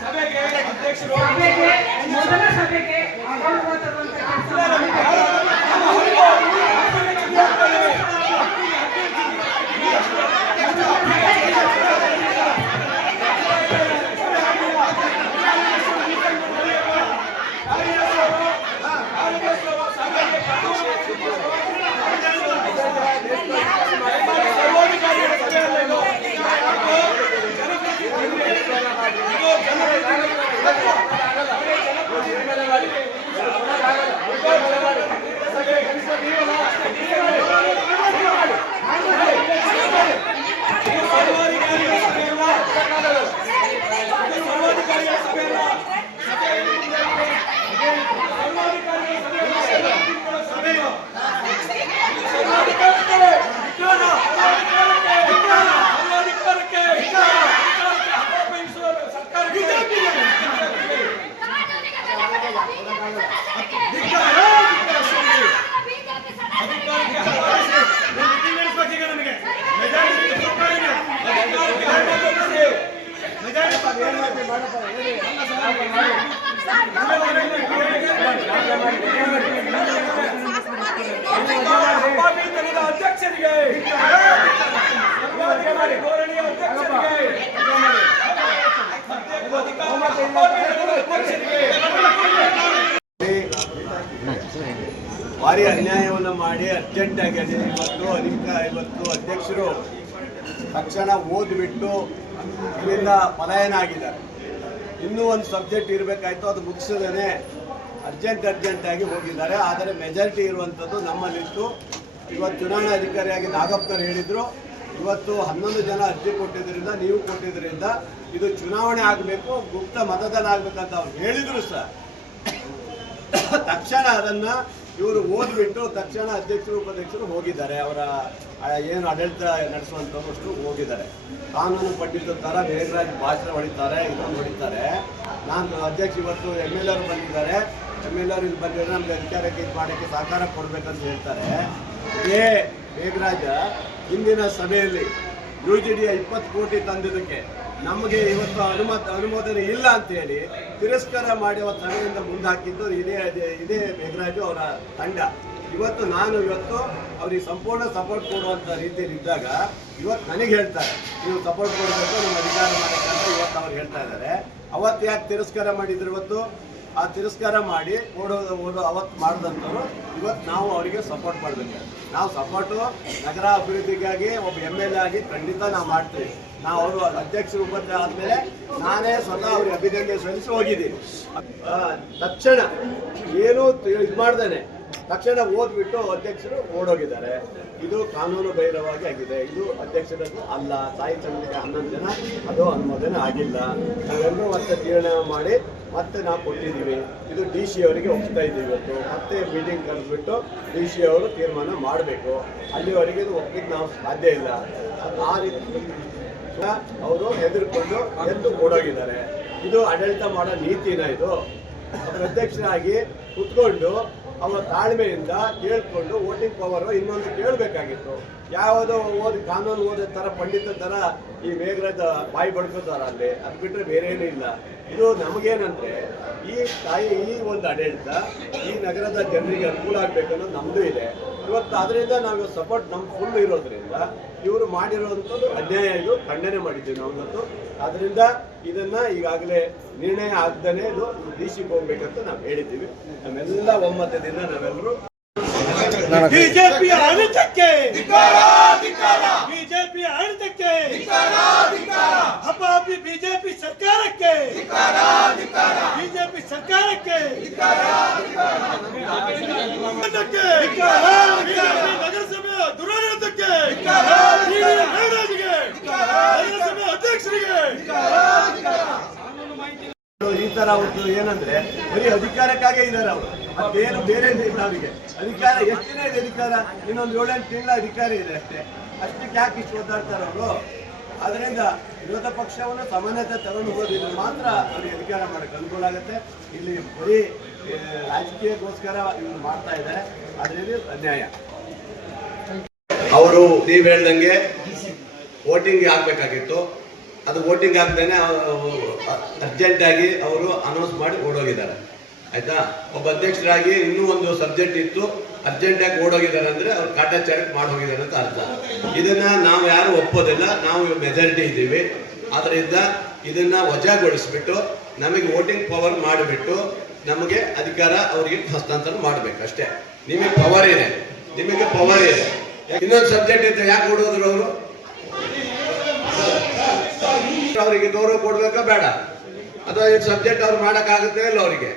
ಸಭೆಗೆ ಅಧ್ಯಕ್ಷರು ಸಭೆಗೆ ಮೊದಲ ಸಭೆಗೆ ಅಗೌರವ ತರುವಂತ ಕೆಲಸ ಸರ್ವಾಧಿಕಾರಿಗಳ ಸಭೆಯಲ್ಲ ಇದು. ಸರ್ವಾಧಿಕಾರಿಗಳ ಸಭೆಯಲ್ಲ. ಇದು ಸರ್ವಾಧಿಕಾರಿಗಳ ಸಭೆಯಲ್ಲ. ಸಭೆ ಇದು. ಸರ್ವಾಧಿಕಾರಕ್ಕೆ ಧಿಕ್ಕಾರ. ಸರ್ವಾಧಿಕಾರಕ್ಕೆ ಅಪಹರಿಸುವ ಸರ್ಕಾರಕ್ಕೆ ಅಧಿಕಾರಕ್ಕೆ ಅಪಹರಿಸಿ ನಡೆಸ್ಬೇಕೀಗ ನನಗೆ ಮೆಜಾರಿಟಿ ಸರ್ಕಾರನೇ. ಅಧಿಕಾರಕ್ಕೆ ಅಪಹರಿಸಿ ಅಪಾಪೀತನದ ಭಾರಿ ಅನ್ಯಾಯವನ್ನು ಮಾಡಿ ಅರ್ಜೆಂಟ್ ಆಗಿ ಅದೇ ಇವತ್ತು ಅಧಿಕ ಇವತ್ತು ಅಧ್ಯಕ್ಷರು ತಕ್ಷಣ ಓದ್ಬಿಟ್ಟು ಇಲ್ಲಿಂದ ಪಲಾಯನ ಆಗಿದ್ದಾರೆ. ಇನ್ನೂ ಒಂದು ಸಬ್ಜೆಕ್ಟ್ ಇರಬೇಕಾಯ್ತು, ಅದು ಮುಗಿಸದೇ ಅರ್ಜೆಂಟ್ ಅರ್ಜೆಂಟಾಗಿ ಹೋಗಿದ್ದಾರೆ. ಆದರೆ ಮೆಜಾರಿಟಿ ಇರುವಂಥದ್ದು ನಮ್ಮಲ್ಲಿತ್ತು ಇವತ್ತು ಚುನಾವಣಾ ಅಧಿಕಾರಿಯಾಗಿ ನಾಗಪ್ಪನವ್ರು ಹೇಳಿದರು, ಇವತ್ತು ಹನ್ನೊಂದು ಜನ ಅರ್ಜಿ ಕೊಟ್ಟಿದ್ದರಿಂದ ನೀವು ಕೊಟ್ಟಿದ್ದರಿಂದ ಇದು ಚುನಾವಣೆ ಆಗಬೇಕು, ಗುಪ್ತ ಮತದಾನ ಆಗಬೇಕಂತ ಅವ್ರು ಹೇಳಿದರು ಸರ್. ತಕ್ಷಣ ಅದನ್ನ ಇವರು ಓದ್ಬಿಟ್ಟು ತಕ್ಷಣ ಅಧ್ಯಕ್ಷರು, ಉಪಾಧ್ಯಕ್ಷರು ಹೋಗಿದ್ದಾರೆ. ಅವರ ಏನು ಆಡಳಿತ ನಡೆಸುವಂಥವ್ರಷ್ಟು ಹೋಗಿದ್ದಾರೆ. ಕಾನೂನು ಪಟ್ಟಿದ ಥರ ಮೇಘರಾಜ್ ಭಾಷಣ ಹೊಡಿತಾರೆ, ಇನ್ನೊಂದು ಹೊಡಿತಾರೆ. ನಾನು ಅಧ್ಯಕ್ಷ ಇವತ್ತು ಎಂ ಎಲ್ ಎರು ಬಂದಿದ್ದಾರೆ. ಎಂ ಎಲ್ ಎರು ಇಲ್ಲಿ ಬಂದಿದ್ದಾರೆ ನಮಗೆ ಅಧಿಕಾರಕ್ಕೆ ಇದು ಮಾಡೋಕ್ಕೆ ಸಹಕಾರ ಕೊಡಬೇಕಂತ ಹೇಳ್ತಾರೆ. ಇದೇ ಮೇಘರಾಜ ಹಿಂದಿನ ಸಭೆಯಲ್ಲಿ ಯು ಜಿ ಡಿಯ ಇಪ್ಪತ್ತು ಕೋಟಿ ತಂದಿದ್ದಕ್ಕೆ ನಮಗೆ ಇವತ್ತು ಅನುಮತ, ಅನುಮೋದನೆ ಇಲ್ಲ ಅಂತ ಹೇಳಿ ತಿರಸ್ಕಾರ ಮಾಡಿ ತಂಡದಿಂದ ಮುಂದೆ ಹಾಕಿದ್ದು ಇದೇ ಇದೇ- ಇದೇ ಮೇಘರಾಜು ಅವರ ತಂಡ. ಇವತ್ತು ನಾನು ಇವತ್ತು ಅವ್ರಿಗೆ ಸಂಪೂರ್ಣ ಸಪೋರ್ಟ್ ಕೊಡುವಂತ ರೀತಿಯಲ್ಲಿ ಇದ್ದಾಗ ಇವತ್ತು ನನಗೆ ಹೇಳ್ತಾರೆ, ನೀವು ಸಪೋರ್ಟ್ ಕೊಡಬೇಕು, ನಮ್ಮ ಅಧಿಕಾರ ಮಾಡಬೇಕಂತ ಇವತ್ತು ಅವ್ರು ಹೇಳ್ತಾ ಇದ್ದಾರೆ. ಅವತ್ತು ಯಾಕೆ ತಿರಸ್ಕಾರ ಮಾಡಿದ್ರು ಇವತ್ತು? ಆ ತಿರಸ್ಕಾರ ಮಾಡಿ ಓಡೋದು ಓಡೋ ಅವತ್ತು ಮಾಡಿದಂಥವ್ರು ಇವತ್ತು ನಾವು ಅವರಿಗೆ ಸಪೋರ್ಟ್ ಮಾಡಬೇಕು. ನಾವು ಸಪೋರ್ಟು ನಗರ ಅಭಿವೃದ್ಧಿಗಾಗಿ ಒಬ್ಬ ಎಂ ಎಲ್ ಎ ಆಗಿ ಖಂಡಿತ ನಾವು ಮಾಡ್ತೀವಿ. ನಾವು ಅವರು ಅಧ್ಯಕ್ಷರು ಉಪಾಧ್ಯ ಆದಮೇಲೆ ನಾನೇ ಸ್ವತಃ ಅವ್ರಿಗೆ ಅಭಿನಂದನೆ ಸಲ್ಲಿಸಿ ಹೋಗಿದ್ದೀನಿ. ತಕ್ಷಣ ಏನು ಇದು ಮಾಡ್ದೇನೆ. ತಕ್ಷಣ ಓದ್ಬಿಟ್ಟು ಅಧ್ಯಕ್ಷರು ಓಡೋಗಿದ್ದಾರೆ. ಇದು ಕಾನೂನು ಬಹಿರವಾಗಿ ಆಗಿದೆ. ಇದು ಅಧ್ಯಕ್ಷರದ್ದು ಅಲ್ಲ. ತಾಯಿ ಸಮಿತಿಗೆ ಹನ್ನೊಂದು ಜನ, ಅದು ಅನುಮೋದನೆ ಆಗಿಲ್ಲ. ನಾವೆಲ್ಲರೂ ಮತ್ತೆ ತೀರ್ಮಾನ ಮಾಡಿ ಮತ್ತೆ ನಾವು ಕೊಟ್ಟಿದ್ದೀವಿ. ಇದು ಡಿ ಸಿ ಅವರಿಗೆ ಒಪ್ತಾ ಇದ್ದೀವಿ ಇವತ್ತು. ಮತ್ತೆ ಮೀಟಿಂಗ್ ಕರೆದ್ಬಿಟ್ಟು ಡಿ ಸಿ ಅವರು ತೀರ್ಮಾನ ಮಾಡಬೇಕು. ಅಲ್ಲಿವರೆಗೆ ಇದು ಒಪ್ಪಿಗೆ ನಾವು ಸಾಧ್ಯ ಇಲ್ಲ. ಆ ರೀತಿ ಅವರು ಹೆದರ್ಕೊಂಡು ಎದ್ದು ಓಡೋಗಿದ್ದಾರೆ. ಇದು ಆಡಳಿತ ಮಾಡೋ ನೀತಿನ ಇದು. ಅದರ ಅಧ್ಯಕ್ಷರಾಗಿ ಕುತ್ಕೊಂಡು ಅವರ ತಾಳ್ಮೆಯಿಂದ ಕೇಳಿಕೊಂಡು ವೋಟಿಂಗ್ ಪವರ್ ಇನ್ನೊಂದು ಕೇಳಬೇಕಾಗಿತ್ತು. ಯಾವುದೋ ಓದಿ ಕಾನೂನು ಓದೋ ಥರ ಪಂಡಿತ ಥರ ಈ ಮೇಘರಾಜ ಬಾಯಿ ಬಡ್ಕೋತಾರ ಅಲ್ಲಿ ಅದು ಬಿಟ್ಟರೆ ಬೇರೆ ಏನೂ ಇಲ್ಲ. ಇದು ನಮಗೇನಂದ್ರೆ ಈ ತಾಯಿ ಈ ಒಂದು ಆಡಳಿತ ಈ ನಗರದ ಜನರಿಗೆ ಅನುಕೂಲ ಆಗ್ಬೇಕು ಅನ್ನೋದು ನಮ್ಮದು ಇದೆ. ಇವತ್ತು ಅದರಿಂದ ನಾವು ಸಪೋರ್ಟ್ ನಮ್ಮ ಫುಲ್ ಇರೋದ್ರಿಂದ ಇವರು ಮಾಡಿರುವಂಥದ್ದು ಅನ್ಯಾಯ ಇದು ಖಂಡನೆ ಮಾಡಿದ್ದೀವಿ ನಾವು ಅದರಿಂದ ಇದನ್ನ ಈಗಾಗಲೇ ನಿರ್ಣಯ ಆಗ್ದೇ ಇದು ಡಿ ಸಿ ಹೋಗ್ಬೇಕಂತ ನಾವು ಹೇಳಿದ್ದೀವಿ. ನಮ್ಮೆಲ್ಲ ಒಮ್ಮತದಿಂದ ನಾವೆಲ್ಲರೂ ಬಿಜೆಪಿಯ ಬಿಜೆಪಿ ಬಿಜೆಪಿಯ ಆಡಳಿತಕ್ಕೆ ಅಪ್ಪಿ ಬಿಜೆಪಿ ಸರ್ಕಾರಕ್ಕೆ. ಬಿಜೆಪಿ ಸರ್ಕಾರಕ್ಕೆ. ನಗರಸಭೆಯ ದುರಾಡಳಿತಕ್ಕೆ. ನಗರಸಭೆ ಅಧ್ಯಕ್ಷರಿಗೆ. ಈ ತರ ಅವ್ರದ್ದು ಏನಂದ್ರೆ ಬರೀ ಅಧಿಕಾರಕ್ಕಾಗೇ ಇದ್ದಾರೆ ಅವರು. ಅದೇನು ಬೇರೆ ಇಲ್ಲ ಅವರಿಗೆ. ಅಧಿಕಾರ ಎಷ್ಟಿನ ದಿನ ಇದೆ ಅಧಿಕಾರ? ಇನ್ನೊಂದು ಏಳೆಂಟು ತಿಂಗಳ ಅಧಿಕಾರ ಇದೆ ಅಷ್ಟೇ. ಅಷ್ಟಕ್ಕೆ ಯಾಕೆ ಇಷ್ಟು ಒದ್ದಾಡ್ತಾರೆ ಅವರು? ಅದರಿಂದ ವಿರೋಧ ಪಕ್ಷವನ್ನು ಸಮಾನತೆ ತಗೊಂಡು ಹೋದಿದ್ರೆ ಮಾತ್ರ ಅವ್ರಿಗೆ ಅಧಿಕಾರ ಮಾಡಕ್ಕೆ ಅನುಕೂಲ ಆಗುತ್ತೆ. ಇಲ್ಲಿ ಬರೀ ರಾಜಕೀಯಕ್ಕೋಸ್ಕರ ಇವ್ರು ಮಾಡ್ತಾ ಇದ್ದಾರೆ. ಅದರಲ್ಲಿ ಅನ್ಯಾಯ. ಅವರು ನೀವು ಹೇಳ್ದಂಗೆ ವೋಟಿಂಗ್ ಆಗ್ಬೇಕಾಗಿತ್ತು. ಅದು ವೋಟಿಂಗ್ ಆಗ್ದೇನೆ ಅರ್ಜೆಂಟಾಗಿ ಅವರು ಅನೌನ್ಸ್ ಮಾಡಿ ಓಡೋಗಿದ್ದಾರೆ. ಆಯ್ತಾ? ಒಬ್ಬ ಅಧ್ಯಕ್ಷರಾಗಿ ಇನ್ನೂ ಒಂದು ಸಬ್ಜೆಕ್ಟ್ ಇತ್ತು. ಅರ್ಜೆಂಟಾಗಿ ಓಡೋಗಿದ್ದಾರೆ ಅಂದ್ರೆ ಅವ್ರು ಕಾಟಾಚಾರಕ್ಕೆ ಮಾಡಿ ಹೋಗಿದ್ದಾರೆ ಅಂತ ಅರ್ಥ ಇದನ್ನ ನಾವು ಯಾರು ಒಪ್ಪೋದಿಲ್ಲ ನಾವು ಮೆಜಾರಿಟಿ ಇದ್ದೀವಿ ಆದ್ರಿಂದ ಇದನ್ನ ವಜಾಗೊಳಿಸ್ಬಿಟ್ಟು ನಮಗೆ ವೋಟಿಂಗ್ ಪವರ್ ಮಾಡಿಬಿಟ್ಟು ನಮಗೆ ಅಧಿಕಾರ ಅವರಿಗೆ ಹಸ್ತಾಂತರ ಮಾಡಬೇಕು ಅಷ್ಟೇ ನಿಮಗೆ ಪವರ್ ಇದೆ ನಿಮಗೆ ಪವರ್ ಇದೆ ಇನ್ನೊಂದು ಸಬ್ಜೆಕ್ಟ್ ಇತ್ತು ಯಾಕೆ ಓಡೋದ್ರು ಅವರು ಅವರಿಗೆ ಗೌರವ ಕೊಡ್ಬೇಕಾ ಬೇಡ ಅಥವಾ ಈ ಸಬ್ಜೆಕ್ಟ್ ಅವ್ರು ಮಾಡಕ್ಕಾಗುತ್ತೆ ಇಲ್ಲ ಅವರಿಗೆ